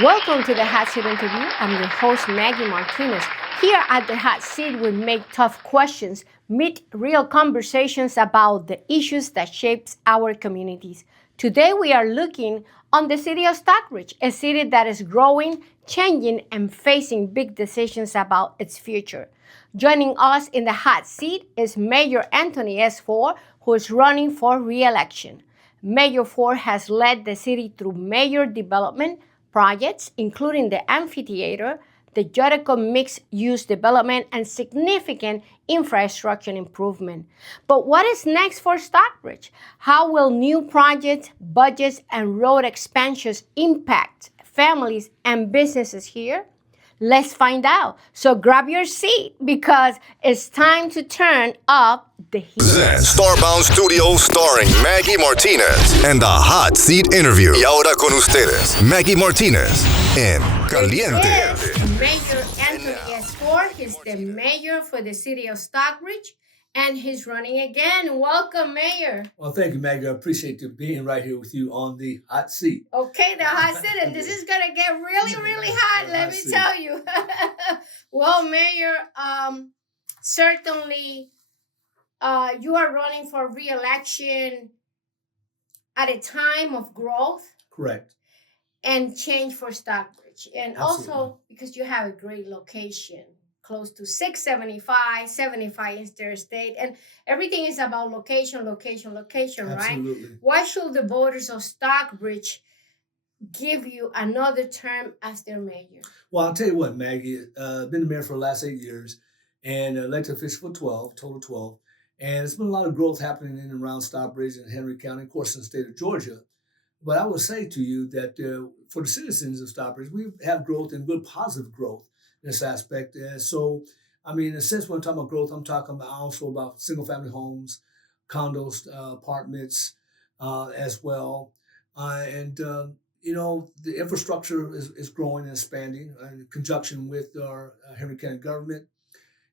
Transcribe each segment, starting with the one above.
Welcome to the Hot Seat interview. I'm your host, Maggy Martinez. Here at the Hot Seat, we make tough questions, meet real conversations about the issues that shapes our communities. Today, we are looking on the city of Stockbridge, a city that is growing, changing, and facing big decisions about its future. Joining us in the Hot Seat is Mayor Anthony S. Ford, who is running for re-election. Mayor Ford has led the city through major development projects, including the amphitheater, the Jericho mixed-use development, and significant infrastructure improvement. But what is next for Stockbridge? How will new projects, budgets, and road expansions impact families and businesses here? Let's find out. So grab your seat because it's time to turn up the heat. Zen Starbound Studios starring Maggy Martinez and the Hot Seat Interview. Y ahora con ustedes, Maggy Martinez en Caliente. Mayor Anthony S. Ford. He's the mayor for the city of Stockbridge, and he's running again. Welcome, Mayor. Well, thank you, Maggie. I appreciate you being right here with you on the hot seat. Okay, the hot seat, and this is gonna get really, really hot. Let me tell you. Well, Mayor, certainly, you are running for re-election at a time of growth. Correct. And change for Stockbridge, and Absolutely. also because you have a great location. Close to 675, 75 interstate, and everything is about location, Absolutely. right? Why should the voters of Stockbridge give you another term as their mayor? Well, I'll tell you what, Maggie. Been the mayor for the last 8 years and elected official for 12, total 12. And there's been a lot of growth happening in and around Stockbridge and Henry County, of course, in the state of Georgia. But I will say to you that for the citizens of Stockbridge, we have growth and good positive growth in this aspect. So, I mean, in a sense, when I'm talking about growth, I'm talking about also about single-family homes, condos, apartments as well. The infrastructure is growing and expanding in conjunction with our Henry County government.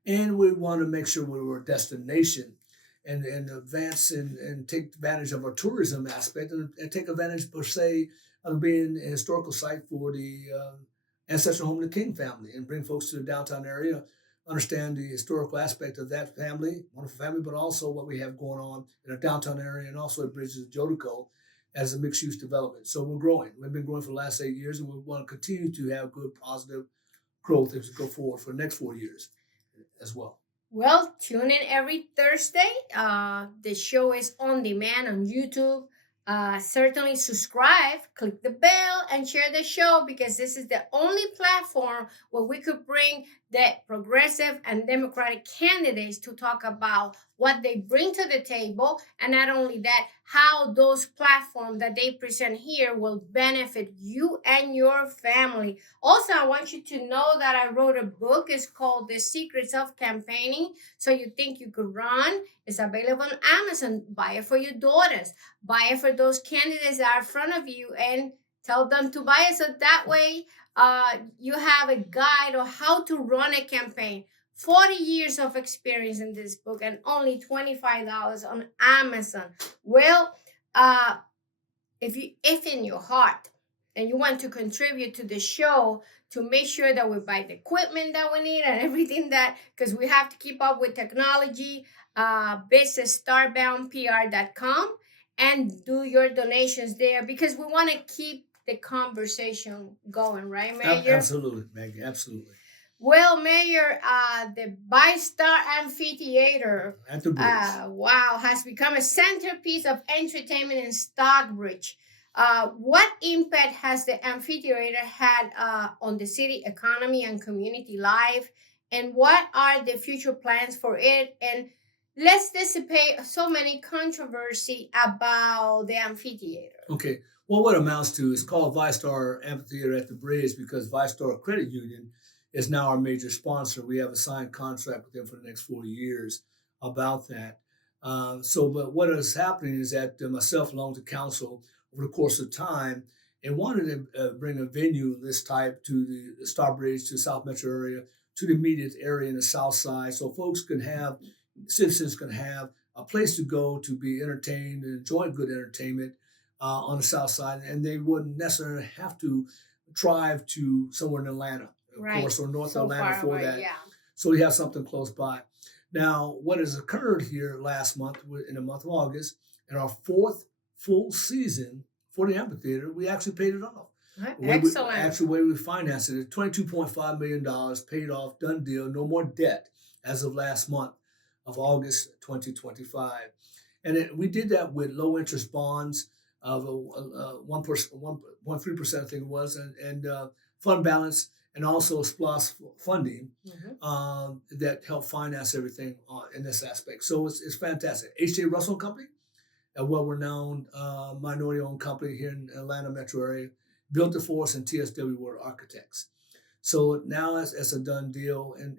And we want to make sure we're a destination and advance and take advantage of our tourism aspect and take advantage, per se, of being a historical site for the ancestral home of the King family and bring folks to the downtown area, understand the historical aspect of that family, wonderful family, but also what we have going on in our downtown area and also at Bridges of Jodico as a mixed-use development. So we're growing. We've been growing for the last 8 years, and we want to continue to have good, positive growth as we go forward for the next 4 years as well. Well, tune in every Thursday. The show is on demand on YouTube. Certainly subscribe, click the bell, and share the show because this is the only platform where we could bring the progressive and democratic candidates to talk about what they bring to the table, and not only that, how those platforms that they present here will benefit you and your family. Also, I want you to know that I wrote a book. It's called The Secrets of Campaigning. So you think you could run? It's available on Amazon. Buy it for your daughters. Buy it for those candidates that are in front of you and tell them to buy it. So that way you have a guide on how to run a campaign. 40 years of experience in this book and only $25 on Amazon. Well, if in your heart and you want to contribute to the show to make sure that we buy the equipment that we need and everything that, because we have to keep up with technology, visit starboundpr.com and do your donations there because we want to keep the conversation going, right, Mayor? Absolutely, Maggie, absolutely. Well, Mayor, the VyStar Amphitheater, At the bridge. has become a centerpiece of entertainment in Stockbridge. What impact has the amphitheater had on the city economy and community life? And what are the future plans for it? And let's dissipate so many controversy about the amphitheater. Okay. Well, what it amounts to is called VyStar Amphitheater at the Bridge because VyStar Credit Union is now our major sponsor. We have a signed contract with them for the next 4 years about that. But what is happening is that myself, along with the council, over the course of time, and wanted to bring a venue this type to the Stockbridge, to the South Metro area, to the immediate area in the South Side, so citizens can have a place to go to be entertained and enjoy good entertainment on the South Side, and they wouldn't necessarily have to drive to somewhere in Atlanta, of course, or North So Atlanta far for away, that. yeah. So we have something close by. Now, what has occurred here last month, in the month of August, in our fourth full season for the amphitheater, we actually paid it off. Excellent. Actually, the way we financed it, $22.5 million paid off, done deal, no more debt as of last month of August 2025. And we did that with low interest bonds of 1.3%, I think it was, and fund balance, and also SPLOS funding that helped finance everything in this aspect. So it's fantastic. H.J. Russell Company, a well-renowned minority-owned company here in Atlanta metro area, built it for us, and TSW were architects. So now it's a done deal, and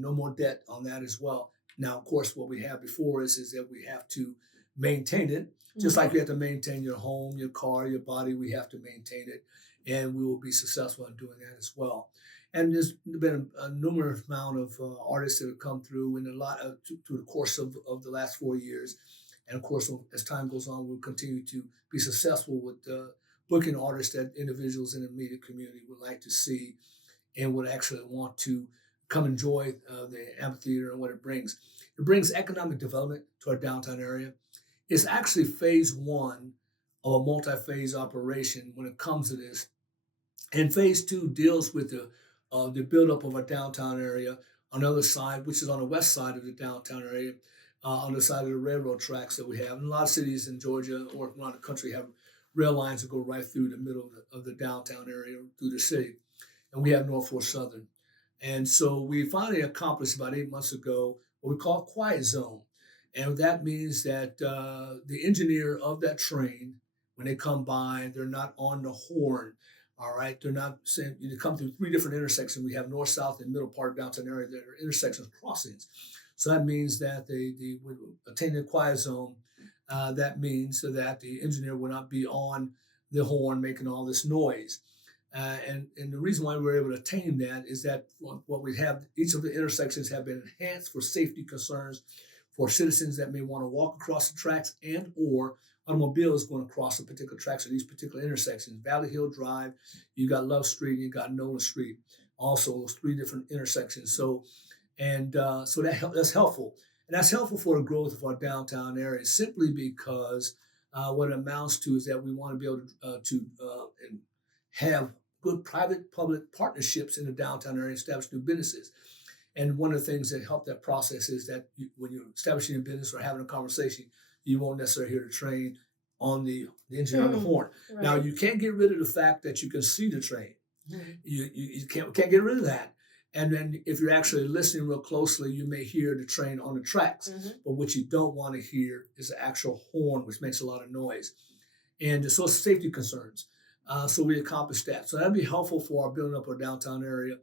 no more debt on that as well. Now, of course, what we have before us is that we have to maintain it, just like you have to maintain your home, your car, your body. We have to maintain it, and we will be successful in doing that as well. And there's been a numerous amount of artists that have come through in a lot through the course of the last 4 years. And of course, as time goes on, we'll continue to be successful with booking artists that individuals in the media community would like to see and would actually want to come enjoy the amphitheater and what it brings. It brings economic development to our downtown area. It's actually phase one of a multi-phase operation when it comes to this. And phase two deals with the buildup of our downtown area on the other side, which is on the west side of the downtown area, on the side of the railroad tracks that we have. And a lot of cities in Georgia or around the country have rail lines that go right through the middle of the downtown area, through the city. And we have Norfolk Southern. And so we finally accomplished about 8 months ago what we call quiet zone. And that means that the engineer of that train, when they come by, they're not on the horn. All right, they're not saying you come through 3 different intersections. We have north, south, and middle part of downtown area that are intersections, crossings. So that means that they would attain the quiet zone. That means that the engineer will not be on the horn making all this noise. And the reason why we're able to attain that is that what we have, each of the intersections have been enhanced for safety concerns for citizens that may want to walk across the tracks and or automobiles going across the particular tracks of these particular intersections. Valley Hill Drive, you got Love Street, and you got Nolan Street. Also, those 3 different intersections. So that's helpful. And that's helpful for the growth of our downtown area simply because what it amounts to is that we want to be able to have good private-public partnerships in the downtown area, establish new businesses. And one of the things that help that process is that when you're establishing a business or having a conversation, you won't necessarily hear the train on the engineer on the horn. Right. Now, you can't get rid of the fact that you can see the train. Mm-hmm. You can't get rid of that. And then if you're actually listening real closely, you may hear the train on the tracks. Mm-hmm. But what you don't want to hear is the actual horn, which makes a lot of noise. And so it's safety concerns. So we accomplished that. So that'd be helpful for our building up our downtown area.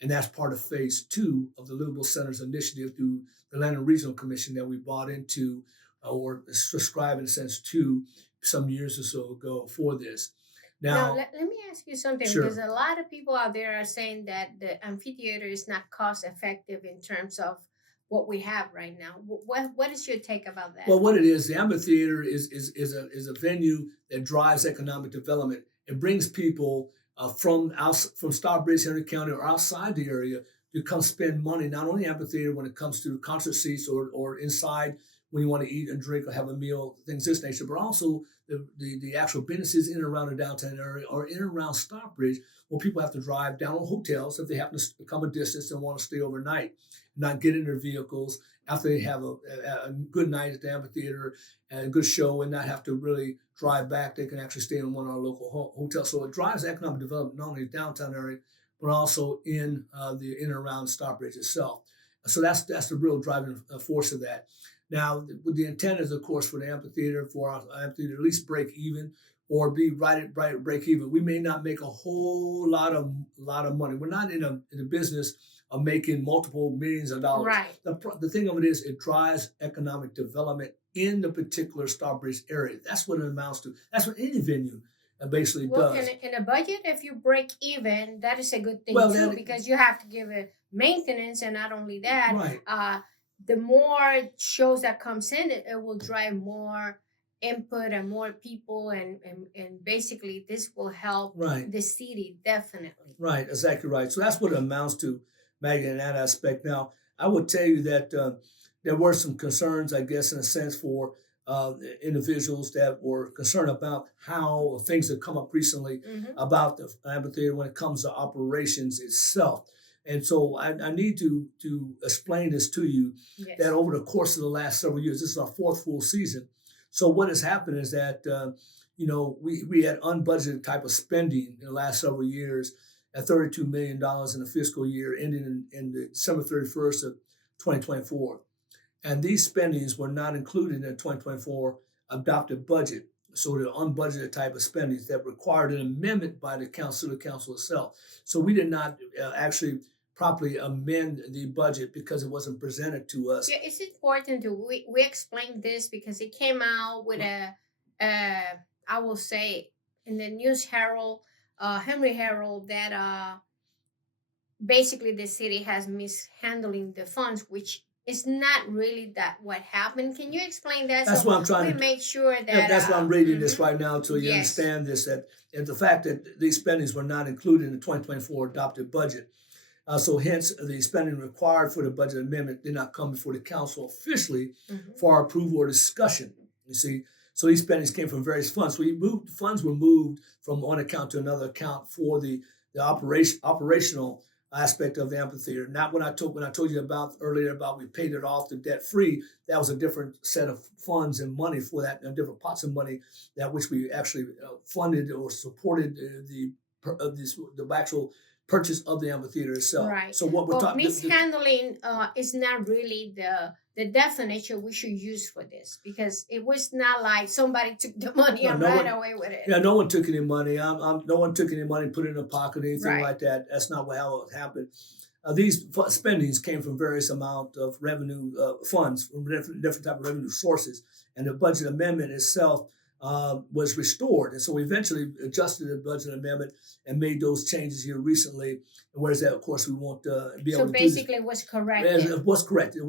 And that's part of phase 2 of the Livable Centers initiative through the Atlanta Regional Commission that we bought into or subscribed in a sense to some years or so ago for this. Now let me ask you something, sure. Because a lot of people out there are saying that the amphitheater is not cost effective in terms of what we have right now. What is your take about that? Well, what it is, the amphitheater is a venue that drives economic development. It brings people from Stockbridge, Henry County, or outside the area to come spend money, not only amphitheater when it comes to concert seats or inside when you want to eat and drink or have a meal, things of this nature, but also the actual businesses in and around the downtown area or in and around Stockbridge where people have to drive down on hotels if they happen to come a distance and want to stay overnight, not get in their vehicles after they have a good night at the amphitheater and a good show and not have to really drive back. They can actually stay in one of our local hotels. So it drives economic development, not only in the downtown area, but also in and around Stockbridge itself. So that's the real driving force of that. Now, the intent is, of course, for the amphitheater, for our amphitheater at least break even or be right at break even. We may not make a whole lot of money. We're not in the business of making multiple millions of dollars. Right. The thing of it is, it drives economic development in the particular Stockbridge area. That's what it amounts to. That's what any venue basically does. In a budget, if you break even, that is a good thing too, because you have to give it maintenance, and not only that, right. The more shows that comes in, it will drive more input and more people, and basically this will help Right. the city definitely. Right, exactly right. So that's what it amounts to, Maggie, in that aspect. Now, I would tell you that there were some concerns, I guess, in a sense, for individuals that were concerned about how things have come up recently about the amphitheater when it comes to operations itself. And so I need to explain this to you, Yes. that over the course of the last several years, this is our fourth full season. So what has happened is that we had unbudgeted type of spending in the last several years at $32 million in the fiscal year ending in December 31st of 2024. And these spendings were not included in the 2024 adopted budget. So they're unbudgeted type of spendings that required an amendment by the council itself. So we did not actually properly amend the budget because it wasn't presented to us. Yeah, it's important to we explain this because it came out with I will say in the News Herald, Henry Herald, that basically the city has mishandling the funds, which is not really that what happened. Can you explain that? That's what I'm trying to make sure that. Yeah, that's why I'm reading this right now, so you Yes. understand this. And the fact that these spendings were not included in the 2024 adopted budget. So hence, the spending required for the budget amendment did not come before the council officially for approval or discussion. You see, so these spendings came from various funds. So funds were moved from one account to another account for the operational aspect of the amphitheater. Not when I told you about earlier about we paid it off to debt free. That was a different set of funds and money for that, and different pots of money that which we actually funded or supported the actual purchase of the amphitheater itself. Right. So what we're talking mishandling is not really the definition we should use for this, because it was not like somebody took the money and ran away with it. Yeah, no one took any money. No one took any money, put it in a pocket, or anything Right. like that. That's not how it happened. These spendings came from various amount of revenue funds from different type of revenue sources, and the budget amendment itself was restored. And so we eventually adjusted the budget amendment and made those changes here recently. Whereas that, of course, we won't be able to do this. So basically it was corrected. It was corrected. It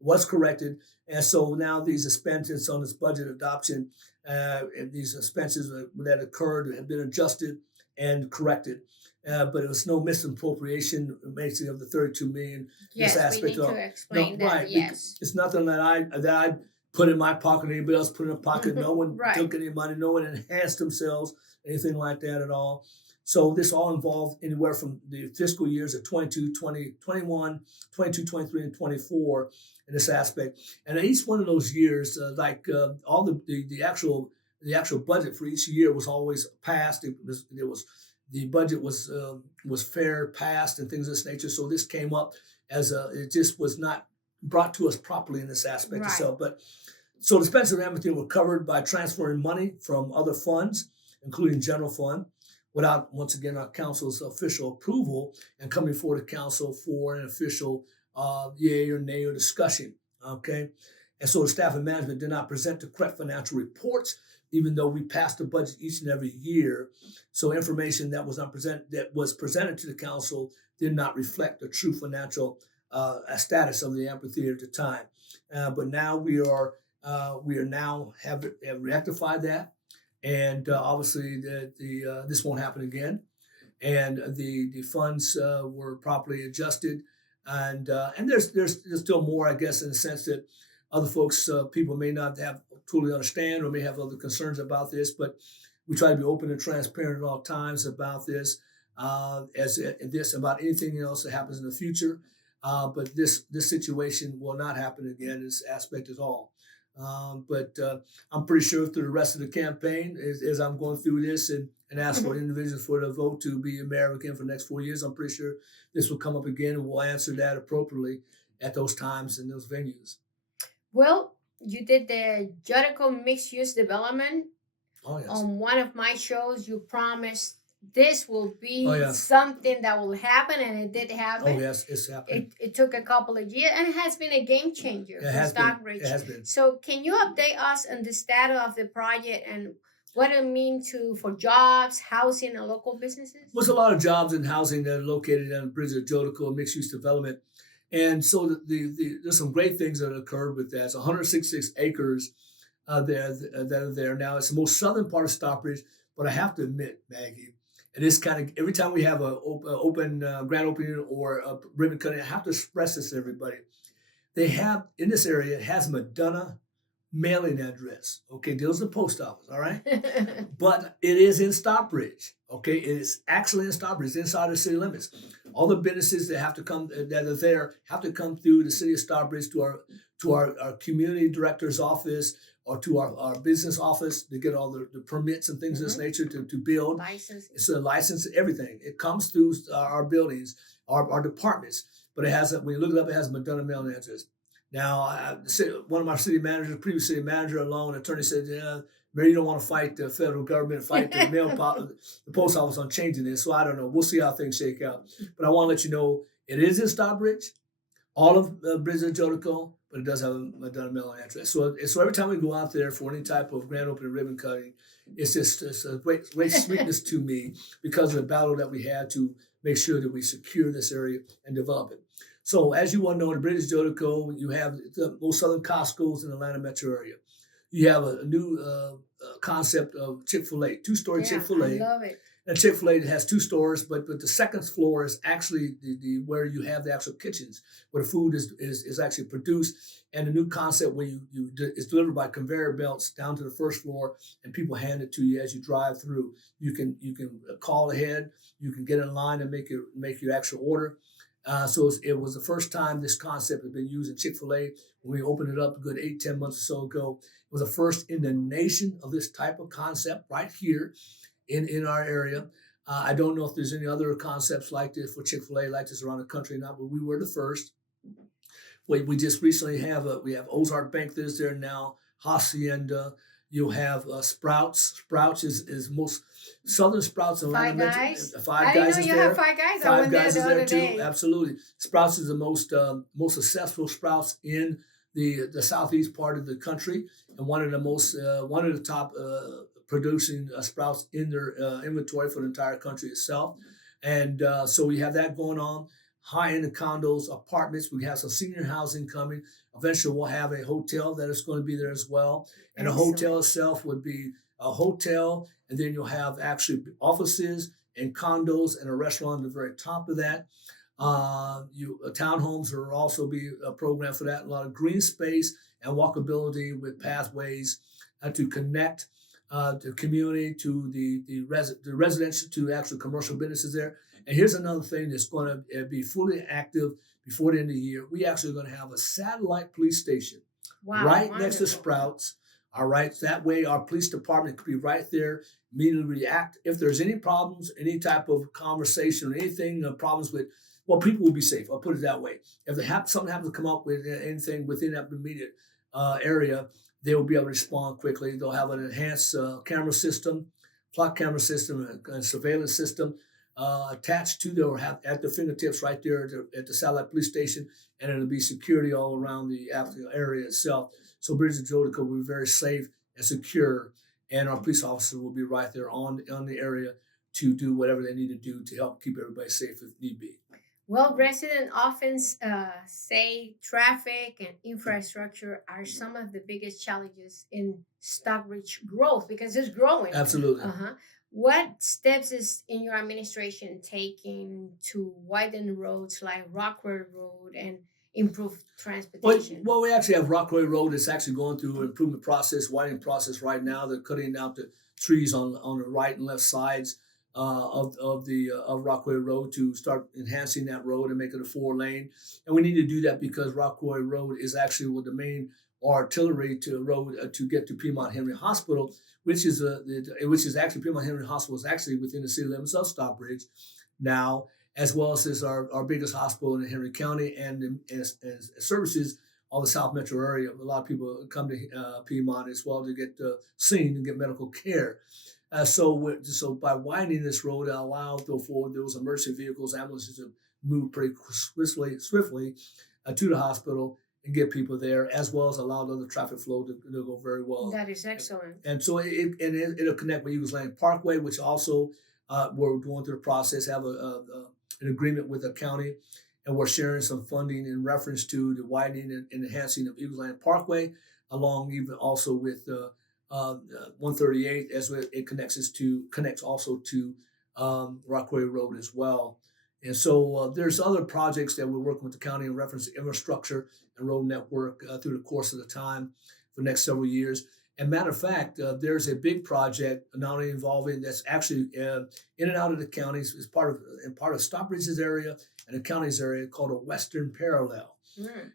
was corrected. And so now these expenses on this budget adoption, and these expenses that occurred have been adjusted and corrected. But it was no misappropriation, basically, of the $32 million. Yes, this aspect we need to explain that. Right, Yes. it's nothing that I put in my pocket, anybody else put in a pocket. No one Right. took any money. No one enhanced themselves, anything like that at all. So this all involved anywhere from the fiscal years of 22, 20, 21, 22, 23, and 24 in this aspect. And each one of those years, all the actual budget for each year was always passed. The budget was fair, passed, and things of this nature. So this came up as it just was not brought to us properly in this aspect Right. itself. But so the expenses of everything were covered by transferring money from other funds, including general fund, without, once again, our council's official approval and coming before the council for an official yay or nay or discussion. Okay. And so the staff and management did not present the correct financial reports, even though we passed the budget each and every year. So information that was presented to the council did not reflect the true financial status of the amphitheater at the time. But now we have rectified that, and obviously this won't happen again. And the funds were properly adjusted, and there's still more, I guess, in the sense that other folks, people may not have truly understand or may have other concerns about this, but we try to be open and transparent at all times about this, about anything else that happens in the future. But this situation will not happen again in this aspect at all. But I'm pretty sure through the rest of the campaign, as I'm going through this and ask for individuals for the vote to be a mayor again for the next 4 years, I'm pretty sure this will come up again, and we'll answer that appropriately at those times in those venues. Well, you did the Jericho mixed-use development. Oh, yes. On one of my shows, you promised this will be Oh, yes. something that will happen, and it did happen. Oh, yes, it's happening. It took a couple of years, and it has been a game changer for Stockbridge. It has been. So can you update us on the status of the project and what it means for jobs, housing, and local businesses? There's a lot of jobs and housing that are located on the bridge of Jericho, mixed-use development. And so there's some great things that occurred with that. It's 166 acres that are there. Now, it's the most southern part of Stockbridge, but I have to admit, Maggie, it is kind of every time we have a open grand opening or a ribbon cutting, I have to express this to everybody. They have in this area, it has Madonna mailing address. Okay, deals with the post office, all right? But it is in Stockbridge. Okay, it is actually in Stockbridge, it's inside the city limits. All the businesses that have to come that are there have to come through the city of Stockbridge to our community director's office or to our business office to get all the permits and things of this nature to build. License. It's a license, everything. It comes through our buildings, our departments. But it has when you look it up, it has a Madonna mailing address. Now, one of my city managers, previous city manager, along with an attorney, said, "Yeah, Mary, you don't want to fight the federal government, fight the the post office on changing this." So I don't know. We'll see how things shake out. But I want to let you know it is in Stockbridge, all of Bridge of Jodico, but it does have a Madonna mailing address. So every time we go out there for any type of grand opening ribbon cutting, it's a great sweetness to me because of the battle that we had to make sure that we secure this area and develop it. So as you well know, in the British Jodico, you have the most southern Costco's in the Atlanta metro area. You have a new concept of Chick-fil-A, two-story Chick-fil-A. I love it. And Chick-fil-A has two stores, but the second floor is actually the where you have the actual kitchens, where the food is actually produced. And the new concept where it's delivered by conveyor belts down to the first floor, and people hand it to you as you drive through. You can call ahead, you can get in line and make your actual order. So it was the first time this concept had been used in Chick-fil-A when we opened it up a good 8-10 months or so ago. It was the first in the nation of this type of concept right here in our area. I don't know if there's any other concepts like this for Chick-fil-A like this around the country or not, but we were the first. We just recently we have Ozark Bank that's there now, Hacienda. You'll have Sprouts. Sprouts is most southern Sprouts. Five Guys. Five Guys is there. You have Five Guys. Five Guys is there too. Day. Absolutely. Sprouts is the most successful Sprouts in the southeast part of the country, and one of the top producing Sprouts in their inventory for the entire country itself. And so we have that going on. High-end condos, apartments. We have some senior housing coming. Eventually, we'll have a hotel that is going to be there as well. And the hotel itself would be a hotel, and then you'll have actually offices and condos and a restaurant at the very top of that. Townhomes will also be a program for that. A lot of green space and walkability with pathways to connect the community to the residential to actual commercial businesses there. And here's another thing that's going to be fully active before the end of the year. We actually are going to have a satellite police station next to Sprouts. All right. That way our police department could be right there, immediately react. If there's any problems, any type of conversation or anything, problems with, well, people will be safe. I'll put it that way. If something happens to come up with anything within that immediate area, they will be able to respond quickly. They'll have an enhanced camera system, flock camera system, and surveillance system attached to their at their fingertips right there at the satellite police station, and it'll be security all around the area itself. So Bridge of Jodico will be very safe and secure, and our police officers will be right there on the area to do whatever they need to do to help keep everybody safe if need be. Well, residents often say traffic and infrastructure are some of the biggest challenges in Stockbridge growth because it's growing. Absolutely. What steps is in your administration taking to widen roads like Rockwell Road and improve transportation? Well, we actually have Rockway Road that's actually going through an improvement process, widening process right now. They're cutting out the trees on the right and left sides of Rockway Road to start enhancing that road and make it a 4-lane. And we need to do that because Rockway Road is actually with the main artillery to road to get to Piedmont Henry Hospital, which is actually Piedmont Henry Hospital is actually within the city limits of Stockbridge now, as well as our biggest hospital in Henry County and services all the South Metro area. A lot of people come to Piedmont as well to get seen and get medical care. So by widening this road, it allowed for those emergency vehicles, ambulances to move pretty swiftly to the hospital and get people there, as well as allow the traffic flow to go very well. That is excellent. And so it'll connect with Eagles Landing Parkway, which also we're going through the process, have an agreement with the county, and we're sharing some funding in reference to the widening and enhancing of Eagles Landing Parkway. along even also with 138 as it connects also to Rockaway Road as well. And so there's other projects that we're working with the county in reference to infrastructure and road network through the course of the time for the next several years. And matter of fact, there's a big project not only involving that's actually in and out of the counties is part of Stockbridge's area and the county's area called a Western Parallel,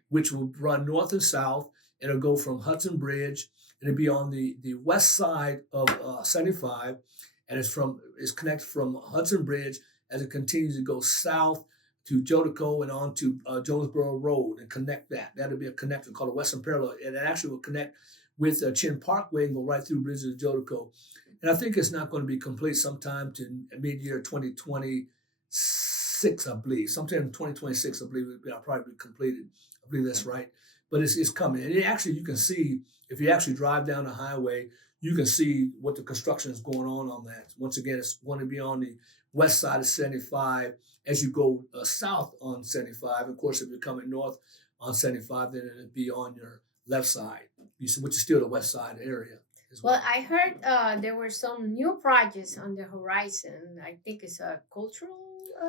which will run north and south, and it'll go from Hudson Bridge, and it'll be on the west side of 75, and it's connected from Hudson Bridge as it continues to go south to Jodico and on to Jonesboro Road and connect that. That'll be a connector called a Western Parallel, and it actually will connect with Chin Parkway and go right through Bridges of Jodico. And I think it's not going to be complete sometime to mid-year 2026, I believe. Sometime in 2026, I believe it'll probably be completed. I believe that's right. But it's coming. And you can see, if you actually drive down the highway, you can see what the construction is going on that. Once again, it's going to be on the west side of 75 as you go south on 75. Of course, if you're coming north on 75, then it'll be on your left side, which is still the west side area. Well, I heard there were some new projects on the horizon. I think it's a cultural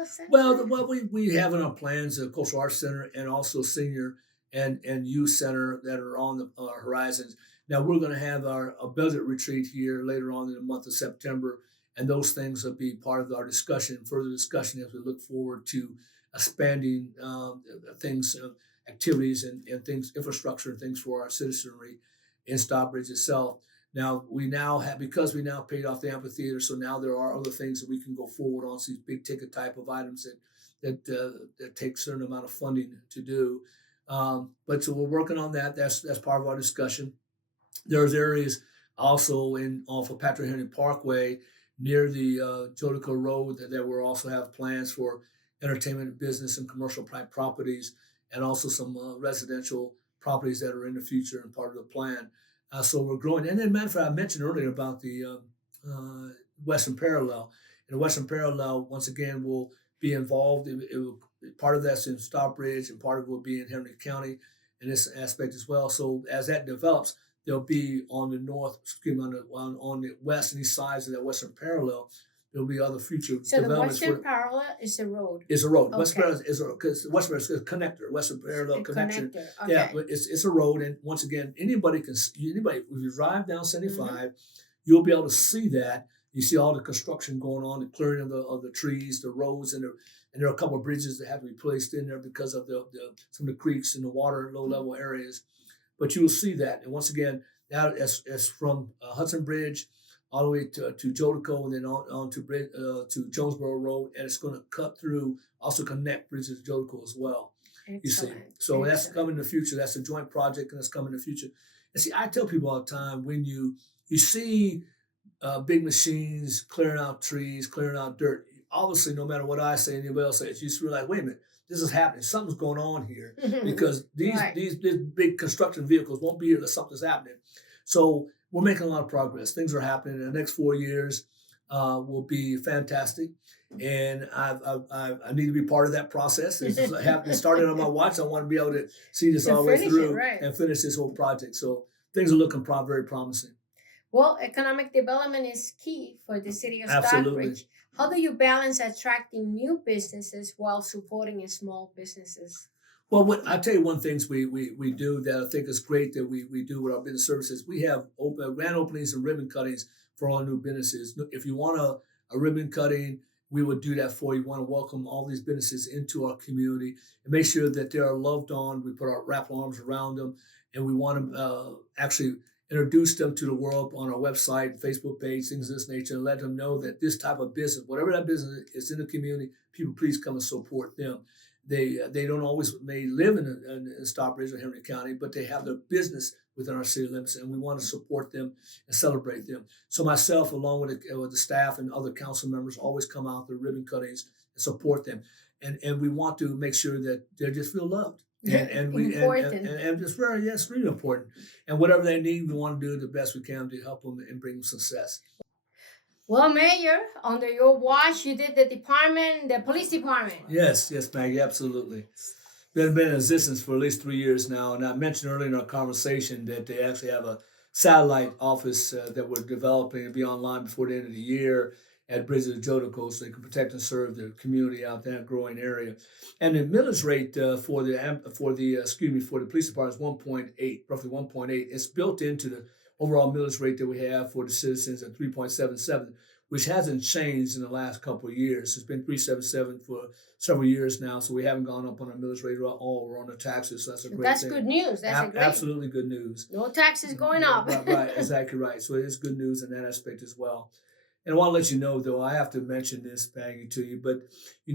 center. Well, we have in our plans a cultural arts center and also senior and youth center that are on the horizons. Now we're going to have a budget retreat here later on in the month of September, and those things will be part of our further discussion as we look forward to expanding things, activities and things, infrastructure and things for our citizenry in Stockbridge itself. Now because we now paid off the amphitheater, so now there are other things that we can go forward on, these big ticket type of items that take a certain amount of funding to do. But so we're working on that. That's part of our discussion. There's areas also off of Patrick Henry Parkway near the Jodico Road that we also have plans for entertainment, business, and commercial properties, and also some residential properties that are in the future and part of the plan. So we're growing. And then, matter of fact, I mentioned earlier about the Western Parallel. And the Western Parallel, once again, will be involved. Part of that's in Stockbridge, and part of it will be in Henry County in this aspect as well. So as that develops, there'll be on the on the west and east sides of that Western Parallel, there'll be other future developments. So the Western Parallel is a road? Is a road. Okay. Western Parallel is because Western Parallel is a connector. Western Parallel connection. Okay. Yeah, but it's a road, and once again, anybody if you drive down 75, you'll be able to see that. You see all the construction going on, the clearing of the trees, the roads, and there are a couple of bridges that have to be placed in there because of some of the creeks and the water low level areas. But you will see that, and once again, now as from Hudson Bridge all the way to Jodico, and then on to Jonesboro Road, and it's going to cut through, also connect Bridges to Jodico as well. Excellent. You see, so that's coming in the future. That's a joint project, and that's coming in the future. And see, I tell people all the time, when you see big machines clearing out trees, clearing out dirt, obviously, no matter what I say, anybody else says, you just realize, wait a minute, this is happening. Something's going on here because these big construction vehicles won't be here unless something's happening. So we're making a lot of progress. Things are happening. In the next 4 years will be fantastic, and I need to be part of that process. It started on my watch. I want to be able to see this all the way through and finish this whole project. So things are looking very promising. Well, economic development is key for the city of Stockbridge. How do you balance attracting new businesses while supporting small businesses? Well, I'll tell you one thing we do that I think is great that we do with our business services. We have grand openings and ribbon cuttings for all new businesses. If you want a ribbon cutting, we would do that for you. We want to welcome all these businesses into our community and make sure that they are loved on. We put our wrap arms around them, and we want to actually introduce them to the world on our website, Facebook page, things of this nature, and let them know that this type of business, whatever that business is in the community, people please come and support them. They don't always may live in Stockbridge or Henry County, but they have their business within our city limits, and we want to support them and celebrate them. So myself, along with the staff and other council members, always come out to ribbon cuttings and support them, and we want to make sure that they just feel loved. And it's really important. And whatever they need, we want to do the best we can to help them and bring them success. Well, Mayor, under your watch, you did the police department. Yes, Maggie, absolutely. They've been in existence for at least 3 years now. And I mentioned earlier in our conversation that they actually have a satellite office that we're developing to be online before the end of the year at Bridge of the Jodico, so they can protect and serve the community out there in that growing area. And the millage rate for the police department is 1.8, roughly 1.8. It's built into the overall millage rate that we have for the citizens at 3.77, which hasn't changed in the last couple of years. It's been 3.77 for several years now, so we haven't gone up on our millage rate at all. We're on the taxes, so that's a great That's thing. good news. That's a great. Absolutely good news. No taxes going up. Right, exactly right. So it is good news in that aspect as well. And I want to let you know, though, I have to mention this, Maggie, to you, but,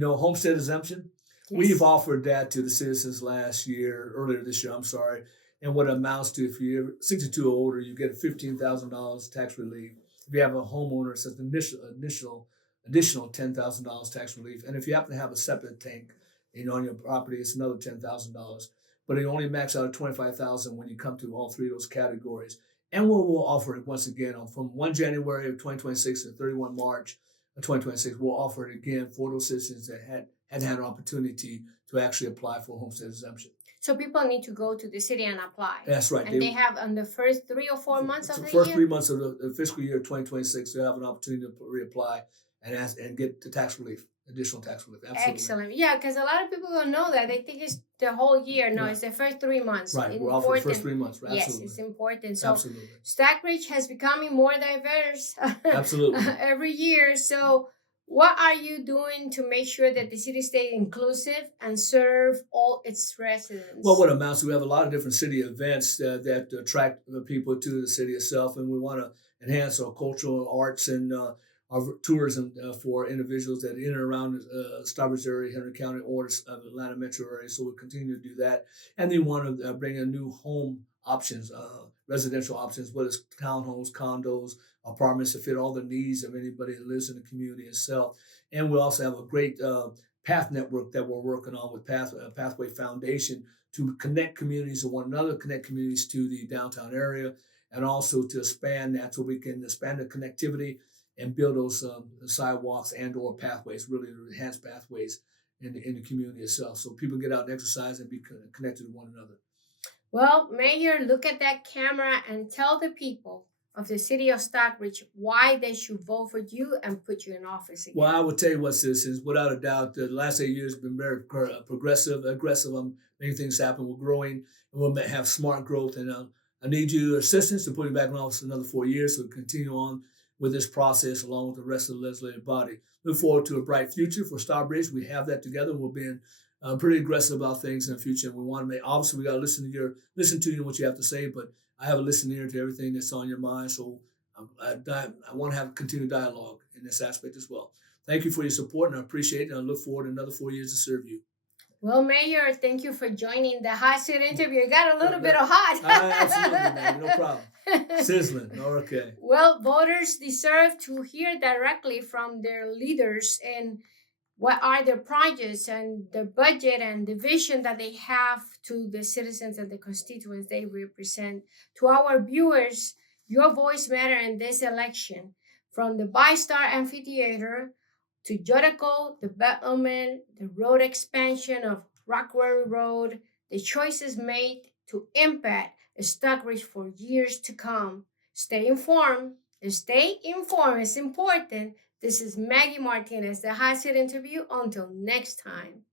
homestead exemption, Yes. we've offered that to the citizens earlier this year, I'm sorry. And what it amounts to, if you're 62 or older, you get $15,000 tax relief. If you have a homeowner, it's an additional $10,000 tax relief. And if you happen to have a septic tank, on your property, it's another $10,000. But it only max out at $25,000 when you come to all three of those categories. And we'll offer it once again from 1 January of 2026 to 31 March of 2026. We'll offer it again for those citizens that had an opportunity to actually apply for homestead exemption. So people need to go to the city and apply. That's right. And they have on the first 3 or 4 months of the first year? 3 months of the fiscal year 2026, they'll have an opportunity to reapply and get the tax relief. Additional tax relief. Absolutely. Excellent. Yeah, because a lot of people don't know that. They think it's the whole year. No, It's the first 3 months. Right. We're offering the first 3 months. Right. Yes, Absolutely. it's important. So Absolutely. Stockbridge has becoming more diverse Absolutely. every year. So what are you doing to make sure that the city stays inclusive and serve all its residents? Well, what amounts to, we have a lot of different city events that attract people to the city itself, and we want to enhance our cultural arts and our tourism for individuals that in and around Stockbridge area, Henry County, or Atlanta metro area. So we'll continue to do that. And they want to bring in new home options, residential options, whether it's townhomes, condos, apartments to fit all the needs of anybody that lives in the community itself. And we also have a great path network that we're working on with Pathway Foundation to connect communities to one another, connect communities to the downtown area, and also to expand that so we can expand the connectivity and build those sidewalks and or pathways, really enhance pathways in the community itself. So people get out and exercise and be connected to one another. Well, Mayor, look at that camera and tell the people of the city of Stockbridge why they should vote for you and put you in office again. Well, I will tell you what, citizens, without a doubt, the last 8 years have been very progressive, aggressive. Many things happen. We're growing, and we'll have smart growth. And I need your assistance to put me back in office another 4 years, so we continue on with this process along with the rest of the legislative body. Look forward to a bright future for Stockbridge. We have that together. We're being pretty aggressive about things in the future, and we want to make. Obviously, we got to listen to you what you have to say, but I have a listening ear to everything that's on your mind. So I want to have continued dialogue in this aspect as well. Thank you for your support, and I appreciate it. And I look forward to another 4 years to serve you. Well, Mayor, thank you for joining the hot seat interview. You got a little bit of hot. Absolutely, man. No problem. Sizzling. Okay. Well, voters deserve to hear directly from their leaders and what are their projects and the budget and the vision that they have to the citizens and the constituents they represent. To our viewers, your voice matters in this election. From the VyStar Amphitheater to Jodico development, the road expansion of Rockwell Road, the choices made to impact Stockbridge for years to come. Stay informed. Stay informed is important. This is Maggy Martinez, the Hot Seat Interview. Until next time.